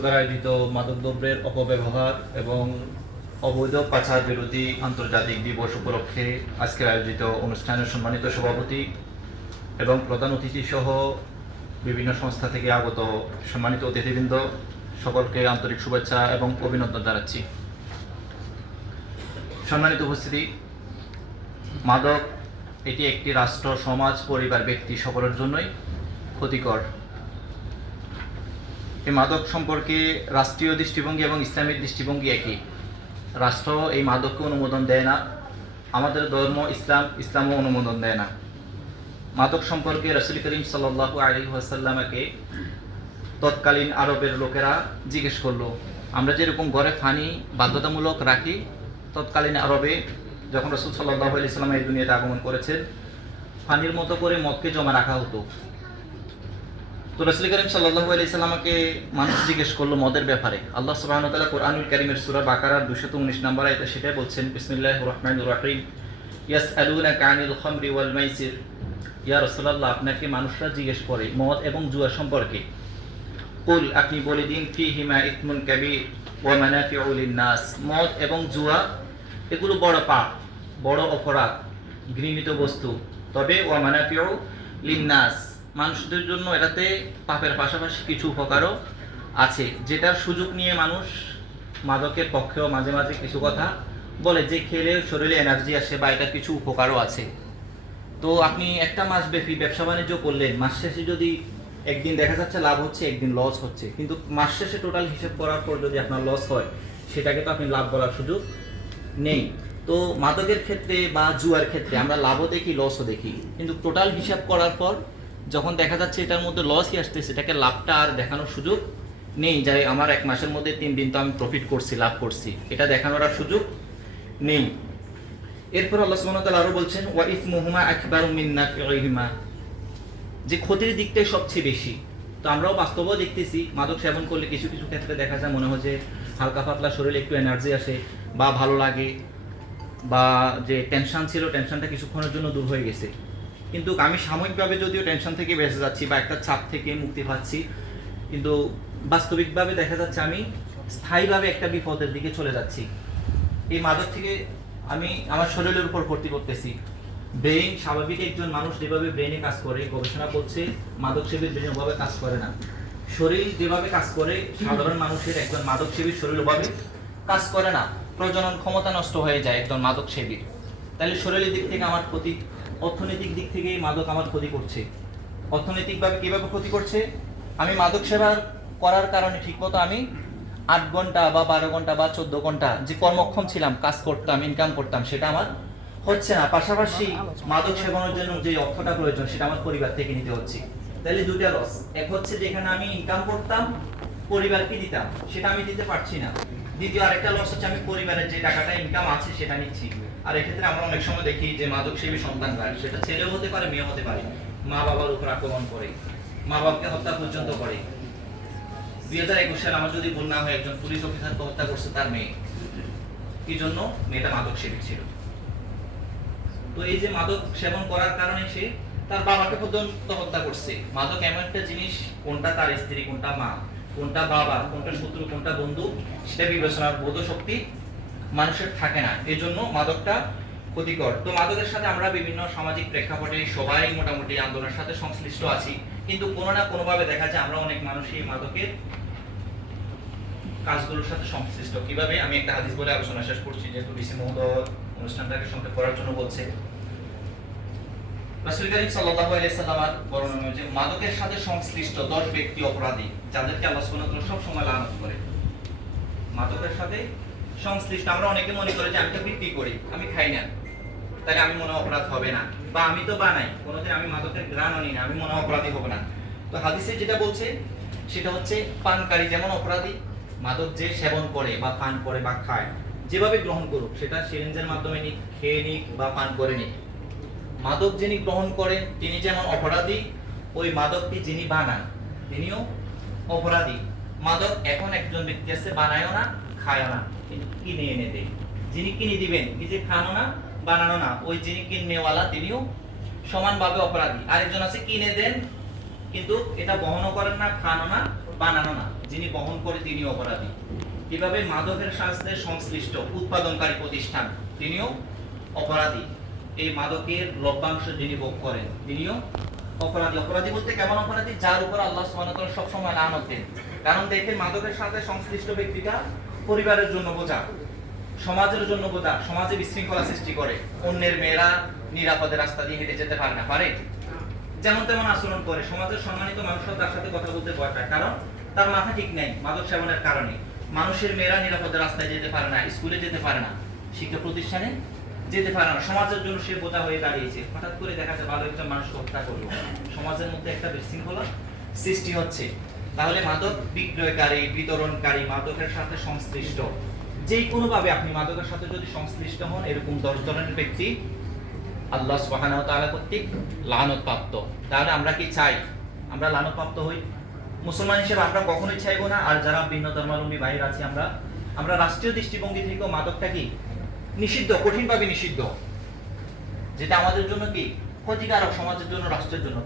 দ্বারা আয়োজিত মাদকদ্রব্যের অপব্যবহার এবং অবৈধ পাচার বিরোধী আন্তর্জাতিক দিবস উপলক্ষে আজকের আয়োজিত অনুষ্ঠানের সম্মানিত সভাপতি এবং প্রধান অতিথি সহ বিভিন্ন সংস্থা থেকে আগত সম্মানিত অতিথিবৃন্দ সকলকে আন্তরিক শুভেচ্ছা এবং অভিনন্দন জানাচ্ছি। সম্মানিত উপস্থিতি, মাদক এটি একটি রাষ্ট্র, সমাজ, পরিবার, ব্যক্তি সকলের জন্যই ক্ষতিকর। এই মাদক সম্পর্কে রাষ্ট্রীয় দৃষ্টিভঙ্গি এবং ইসলামিক দৃষ্টিভঙ্গি একই। রাষ্ট্র এই মাদককে অনুমোদন দেয় না, আমাদের ধর্ম ইসলামও অনুমোদন দেয় না। মাদক সম্পর্কে রাসূল করিম সাল্লাল্লাহু আলাইহি ওয়াসাল্লামকে তৎকালীন আরবের লোকেরা জিজ্ঞেস করলো, আমরা যেরকম ঘরে পানি বাধ্যতামূলক রাখি, তৎকালীন আরবে যখন রাসূল সাল্লাল্লাহু আলাইহি ওয়াসাল্লাম এই দুনিয়াতে আগমন করেছেন, পানির মতো করে মদকে জমা রাখা হতো। তো রাসূল করিম সাল্লাল্লাহু আলাইহি ওয়াসাল্লামকে মানুষ জিজ্ঞেস করলো মদের ব্যাপারে। আল্লাহ সুবহানাহু ওয়া তাআলা কোরআনুল কারীমের সূরা বাকারার 219 নম্বর আয়াতে সেটাই বলছেন, বিসমিল্লাহির রহমানির রহিম, ইয়াসআলুনাকা আনিল খামরি ওয়াল মাইসির। ইয়া রাসূলুল্লাহ, আপনাকে মানুষরা জিজ্ঞেস করে মদ এবং জুয়া সম্পর্কে। কুল, আপনি বলে দিন, ফীহিমা ইসমুন কাবীর ওয়া মানাফিউ লিন-নাস। মদ এবং জুয়া এগুলো বড় পাপ, বড় অপরাধ, ঘৃণিত বস্তু। তবে ওয়া মানাফিউ লিন-নাস, মানুষদের জন্য এটাতে পাপের পাশাপাশি কিছু উপকারও আছে, যেটার সুযোগ নিয়ে মানুষ মাদকের পক্ষেও মাঝে মাঝে কিছু কথা বলে, যে খেলে শরীরে এনার্জি আসে বা এটা কিছু উপকারও আছে। তো আপনি একটা মাস ব্যাপী ব্যবসা বাণিজ্য করলেন, মাস শেষে যদি একদিন দেখা যাচ্ছে লাভ হচ্ছে, একদিন লস হচ্ছে, কিন্তু মাস শেষে টোটাল হিসেব করার পর যদি আপনার লস হয়, সেটাকে তো আপনি লাভ বলার সুযোগ নেই। তো মাদকের ক্ষেত্রে বা জুয়ার ক্ষেত্রে আমরা লাভও দেখি, লসও দেখি, কিন্তু টোটাল হিসাব করার পর যখন দেখা যাচ্ছে এটার মধ্যে লসই আসছে, সেটাকে লাভটা আর দেখানোর সুযোগ নেই। যাই আমার এক মাসের মধ্যে 3 দিন তো আমি প্রফিট করছি, লাভ করছি, এটা দেখানোর আর সুযোগ নেই। এরপর আল্লাহ সুবহানাহু ওয়া তাআলা আরো বলছেন, ওয়া ইসমুহুমা আকবারু মিন নাফিহিমা, যে ক্ষতির দিকটাই সবচেয়ে বেশি। তো আমরাও বাস্তবেও দেখতেছি, মাদক সেবন করলে কিছু কিছু ক্ষেত্রে দেখা যায় মনে হয় যে হালকা পাতলা শরীরে একটু এনার্জি আসে বা ভালো লাগে, বা যে টেনশন ছিল টেনশনটা কিছুক্ষণের জন্য দূর হয়ে গেছে। কিন্তু আমি সাময়িকভাবে যদিও টেনশন থেকে বেঁচে যাচ্ছি বা একটা চাপ থেকে মুক্তি পাচ্ছি, কিন্তু বাস্তবিকভাবে দেখা যাচ্ছে আমি স্থায়ীভাবে একটা বিপদের দিকে চলে যাচ্ছি। এই মাদক থেকে আমি আমার শরীরের উপর ক্ষতি করতেছি। ব্রেইন, স্বাভাবিক একজন মানুষ যেভাবে ব্রেইনে কাজ করে, গবেষণা বলছে মাদক সেবীর ব্রেইন ওভাবে কাজ করে না। শরীর যেভাবে কাজ করে, সাধারণ মানুষের একজন মাদক সেবীর শরীর ওভাবে কাজ করে না। প্রজনন ক্ষমতা নষ্ট হয়ে যায় একজন মাদক সেবীর। তাহলে শরীরের দিক থেকে আমার ক্ষতি, অর্থনৈতিক দিক থেকে মাদক আমার ক্ষতি করছে। অর্থনৈতিকভাবে কিভাবে ক্ষতি করছে? আমি মাদক সেবা করার কারণে ঠিকমতো আমি 8 ঘন্টা বা 12 ঘন্টা বা 14 ঘন্টা যে কর্মক্ষম ছিলাম, কাজ করতাম, ইনকাম করতাম, সেটা আমার হচ্ছে না। পাশাপাশি মাদক সেবনের জন্য যে অর্থটা প্রয়োজন, সেটা আমার পরিবার থেকে নিতে হচ্ছে। তাহলে দুইটা লস। এক হচ্ছে যেখানে আমি ইনকাম করতাম, পরিবারকে দিতাম, সেটা আমি দিতে পারছি না। দ্বিতীয় আরেকটা লস হচ্ছে আমি পরিবারের যে টাকাটা ইনকাম আছে সেটা নিচ্ছি। আর এক্ষেত্রে আমরা অনেক সময় দেখি যে মাদক সেবী সন্তানরা, সেটা ছেলেও হতে পারে, মেয়ে হতে পারে, মা বাবার উপর আক্রমণ করে, মা বাবাকে হত্যা পর্যন্ত করে। 2021 সালে আমার যদি ভুল না হয়, একজন পুলিশ অফিসারকে হত্যা করছে তার মেয়ে। কি জন্য? মেয়েটা মাদক সেবী ছিল। তো এই যে মাদক সেবন করার কারণে সে তার বাবাকে পর্যন্ত হত্যা করছে। মাদক এমন একটা জিনিস, কোনটা তার স্ত্রী, কোনটা মা, কোনটা বাবা, কোনটা শত্রু, কোনটা বন্ধু, সেটা বিবেচনার বোধ শক্তি মানুষের থাকে না। এই জন্য মাদকটা ক্ষতিকর। তো মাদকের সাথে আমরা বিভিন্ন সামাজিক প্রেক্ষাপটে সবাই মোটামুটি আন্দোলনের সাথে সংশ্লিষ্ট আছি, কিন্তু কোনো না কোনোভাবে দেখা যায় আমরা অনেক মানুষই মাদকের কাজগুলোর সাথে সংশ্লিষ্ট। কিভাবে? আমি একটা হাদিস বলে আলোচনা শেষ করছি, যেহেতু ডিসি মহোদয় অনুষ্ঠানটাকে সংক্ষেপ করার জন্য বলছে। রাসূল করিম সাল্লাল্লাহু আলাইহি সাল্লাম বর্ণনা, যে মাদকের সাথে সংশ্লিষ্ট 10 ব্যক্তি অপরাধী, যাদেরকে আল্লাহ সুবহানাহু ওয়া তাআলা সব সময় লানত করে। মাদকের সাথে সংশ্লিষ্ট, আমরা অনেকে মনে করে যে আমি তো বিক্রি করি, আমি খাই না, তাহলে আমি মনে অপরাধ হবে না, বা আমি তো বানাই, কোনোদিন আমি মাদকের ঘ্রাণও নিই না, আমি মনে অপরাধী হব না। তো হাদিসে যেটা বলছে সেটা হচ্ছে পানকারী যেমন অপরাধী, মাদক যে সেবন করে বা পান করে বা খায়, যেভাবে গ্রহণ করুক, সেটা সিরিঞ্জের মাধ্যমে নিক, খেয়ে নিক বা পান করে নিক, মাদক যিনি গ্রহণ করেন তিনি যেমন অপরাধী, ওই মাদকটি যিনি বানান তিনিও অপরাধী। মাদক এখন একজন ব্যক্তি আছে, বানায়ও না, খায়ও না, কিন্তু কিনে এনে দেয়। যিনি কিনে দিবেন, নিজে খানো না, বানানো না, ওই যিনি কিনেওয়ালা তিনিও সমানভাবে অপরাধী। আরেকজন আছে কিনে দেন, কিন্তু এটা বহনও করেন না, খানো না, বানানো না, যিনি বহন করে তিনি অপরাধী। এভাবে মাদকের সাথে সংশ্লিষ্ট উৎপাদনকারী প্রতিষ্ঠান তিনিও অপরাধী। এই মাদকের লভ্যাংশ যিনি ভোগ করেন তিনিও অপরাধী। অপরাধী বলতে কেমন অপরাধী? যার উপর আল্লাহ সুবহানাহু ওয়া তাআলা সবসময় লানত দেন। কারণ দেখেন, মাদকের সাথে সংশ্লিষ্ট ব্যক্তিটা পরিবারের জন্য বোঝা, সমাজের জন্য বোঝা, সমাজে বিশৃঙ্খলা সৃষ্টি করে। অন্যের মেয়েরা নিরাপদে রাস্তা দিয়ে হেঁটে যেতে পারে না, পারে যেমন তেমন আচরণ করে। সমাজের সম্মানিত মানুষরা তার সাথে কথা বলতে ভয় পায়, কারণ তার মাথা ঠিক নেই মাদক সেবনের কারণে। মানুষের মেয়েরা নিরাপদে রাস্তায় যেতে পারে না, স্কুলে যেতে পারে না, শিক্ষা প্রতিষ্ঠানে যেতে পারে না। সমাজের জন্য সে বোঝা হয়ে দাঁড়িয়েছে। হঠাৎ করে দেখা যায় ভালো একজন মানুষকে হত্যা করলো, সমাজের মধ্যে একটা বিশৃঙ্খলা সৃষ্টি হচ্ছে। তাহলে মাদক বিক্রয়কারী, বিতরণকারী, মাদকের সাথে সংশ্লিষ্ট, যে কোনোভাবে আপনি মাদকের সাথে যদি সংশ্লিষ্ট হন, এরকম 10 ধরনের ব্যক্তি আল্লাহ সুবহানাহু ওয়া তাআলা কর্তৃক লানত প্রাপ্ত। তাহলে আমরা কি চাই আমরা লানত প্রাপ্ত হই? মুসলমান হিসেবে আমরা কখনোই চাইবো না। আর যারা ভিন্ন ধর্মাবলম্বী ভাইরা আছি, আমরা রাষ্ট্রীয় দৃষ্টিভঙ্গি থেকেও মাদকটা কি নিষিদ্ধ, কঠিনভাবে নিষিদ্ধ, যেটা আমাদের জন্য কি ক্ষতিকারক, সমাজের জন্য, রাষ্ট্রের জন্য।